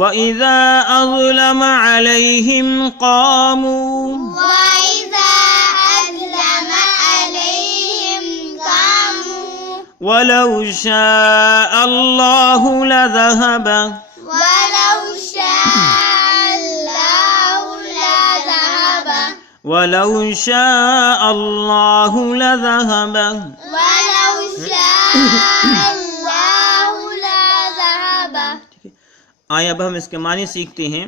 وَإِذَا أَظْلَمَ عَلَيْهِمْ قَامُوا وَإِذَا أَظْلَمَ عَلَيْهِمْ قَامُوا وَلَوْ شَاءَ اللَّهُ لَذَهَبَ وَلَوْ شَاءَ اللَّهُ لَذَهَبَ وَلَوْ شَاءَ اللَّهُ لَذَهَبَ وَلَوْ شَاءَ اللَّهُ لَذَهَبَ. آئیں اب ہم اس کے معنی سیکھتے ہیں.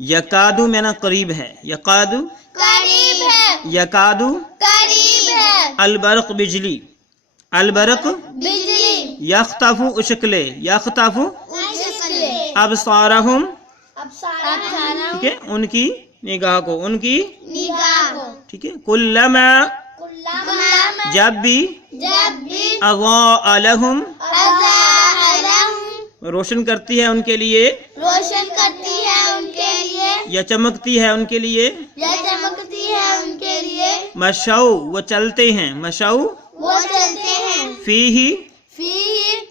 یکادو میں نا قریب ہے، یکادو قریب ہے، یکادو قریب ہے. البرق بجلی، البرق بجلی یخطف اشکلے، یخطف اچھلے ابصارہم، ابصارہم ٹھیک ہے، ان کی نگاہ کو، ان کی نگاہ کو. ٹھیک ہے. کلما کلما جب بھی جب بھی اضاء لہم اضاء لہم روشن کرتی ہے ان کے لیے، روشن کرتی ہے ان کے لیے، یا چمکتی ہے ان کے لیے، یا چمکتی ہے ان کے لیے، مشو وہ چلتے ہیں، مشو وہ چلتے ہیں فیہ فی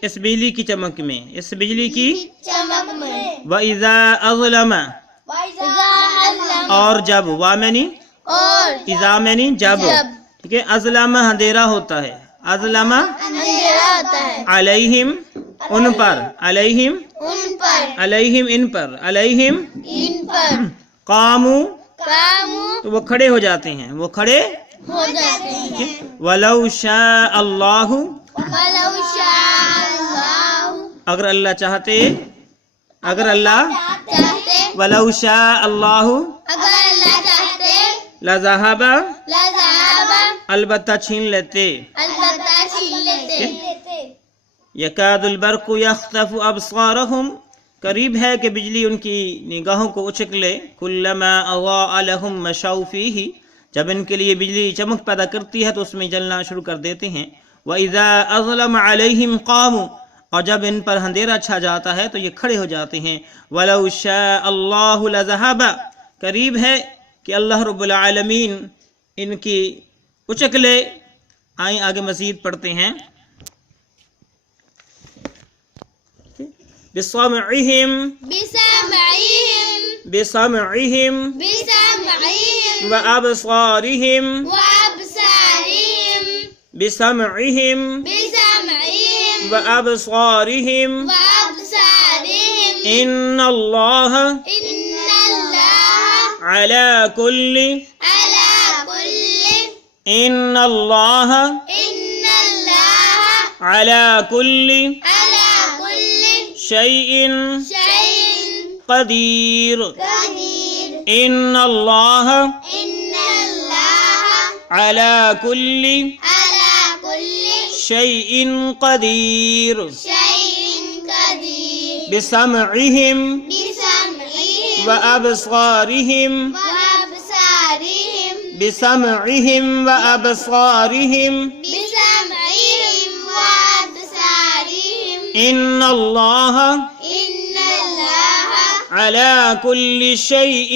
اس بجلی کی چمک میں، اس بجلی کی. چمک میں. وَإِذَا أَظْلَمَ اذا اظلم اور جب، وامنی اور اذا منی جب، ٹھیک ہے. اظلم اندھیرا ہوتا ہے، اظلم اندھیرا ہوتا ہے علیہم ان پر، علیہم ان پر، علیہم ان پر، علیہم ان پر قاموا قاموا تو وہ کھڑے ہو جاتے ہیں، وہ کھڑے. ہو جاتے ہیں. وَلَوْ شَاءَ اللَّهُ وَلَوْ شَاءَ اللَّهُ اگر اللہ چاہتے، اگر اللہ چاہتے، وَلَوْ شَاءَ اللَّهُ اگر اللہ چاہتے لَذَهَبَ لَذَهَبَ البتہ چھین لیتے. البتہ چھین لیتے. یکاد البرق یخطف ابصارہم قریب ہے کہ بجلی ان کی نگاہوں کو اچک لے. کلما اضاء لہم مشوا فیہ جب ان کے لیے بجلی چمک پیدا کرتی ہے تو اس میں جلنا شروع کر دیتے ہیں. وَإِذَا أَظْلَمَ عَلَيْهِمْ قَامُوا اور جب ان پر اندھیرا چھا جاتا ہے تو یہ کھڑے ہو جاتے ہیں. وَلَوْ شَاءَ اللَّهُ لَذَهَبَ قریب ہے کہ اللہ رب العالمین ان کی اچک لے. آئیں آگے مزید پڑھتے ہیں. بِسَمْعِهِمْ بِسَمْعِهِمْ بِسَمْعِهِمْ بِسَمْعِهِمْ وَأَبْصَارِهِمْ وَأَبْصَارِهِمْ بِسَمْعِهِمْ بِسَمْعِهِمْ وَأَبْصَارِهِمْ وَأَبْصَارِهِمْ إِنَّ اللَّهَ إِنَّ اللَّهَ عَلَى كُلِّ عَلَى كُلِّ إِنَّ اللَّهَ إِنَّ اللَّهَ عَلَى كُلِّ عَلَى كُلِّ شَيْءٍ شَيْءٍ قَدِيرٌ قَدِيرٌ إِنَّ اللَّهَ إِنَّ اللَّهَ عَلَى كُلِّ عَلَى كُلِّ شَيْءٍ قَدِيرٌ شَيْءٍ قَدِيرٌ بِسَمْعِهِمْ بِسَمْعِهِمْ وَأَبْصَارِهِمْ وَأَبْصَارِهِمْ بِسَمْعِهِمْ وَأَبْصَارِهِمْ بِسَمْعِهِمْ وَأَبْصَارِهِمْ إِنَّ اللَّهَ إِنَّ اللَّهَ عَلَى كُلِّ شَيْءٍ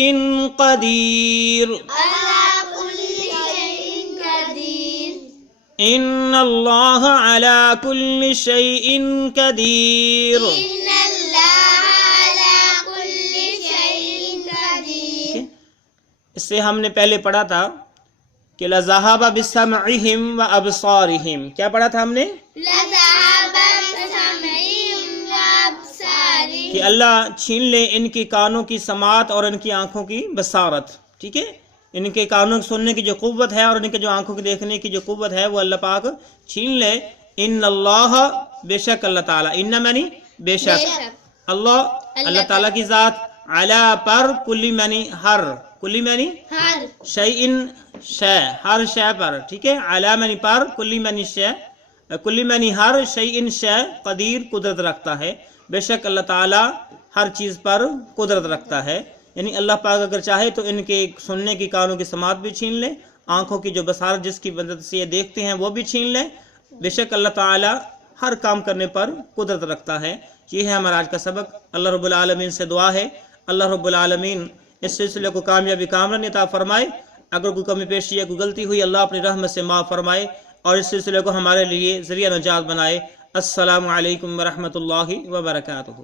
قَدِيرٌ عَلَى كُلِّ شَيْءٍ قَدِيرٌ إِنَّ اللَّهَ عَلَى كُلِّ شَيْءٍ قَدِيرٌ. إِنَّ اللَّهَ عَلَى كُلِّ شَيْءٍ قَدِيرٌ. اس سے ہم نے پہلے پڑھا تھا کہ لَذَهَبَ بِسَمْعِهِمْ وَأَبْصَارِهِمْ، کیا پڑھا تھا ہم نے؟ لَذَهَبَ بِسَمْعِهِمْ وَأَبْصَارِهِمْ کہ اللہ چھین لے ان کی کانوں کی سماعت اور ان کی آنکھوں کی بصارت. ٹھیک ہے، ان کے کانوں کو سننے کی جو قوت ہے اور ان کے جو آنکھوں کی دیکھنے کی جو قوت ہے وہ اللہ پاک چھین لے. ان اللہ بے شک اللہ تعالیٰ، ان معنی بے شک، اللہ اللہ تعالیٰ کی ذات، علی پر، کلی معنی ہر، کلی معنی ہر شیئن شے، ہر شے پر. ٹھیک ہے، علی معنی پر، کلی معنی شے، کلی معنی ہر، شیئن شے قدیر قدرت رکھتا ہے. بے شک اللہ تعالیٰ ہر چیز پر قدرت رکھتا ہے. یعنی اللہ پاک اگر چاہے تو ان کے سننے کی کانوں کی سماعت بھی چھین لے، آنکھوں کی جو بصارت جس کی مدد سے یہ دیکھتے ہیں وہ بھی چھین لے. بے شک اللہ تعالیٰ ہر کام کرنے پر قدرت رکھتا ہے. یہ ہے ہمارا آج کا سبق. اللہ رب العالمین سے دعا ہے اللہ رب العالمین اس سلسلے کو کامیابی کامرانی عطا فرمائے. اگر کوئی کمی پیشی یا کوئی غلطی ہوئی اللہ اپنی رحمت سے معاف فرمائے اور اس سلسلے کو ہمارے لیے ذریعہ نجات بنائے. السلام علیکم ورحمۃ اللہ وبرکاتہ.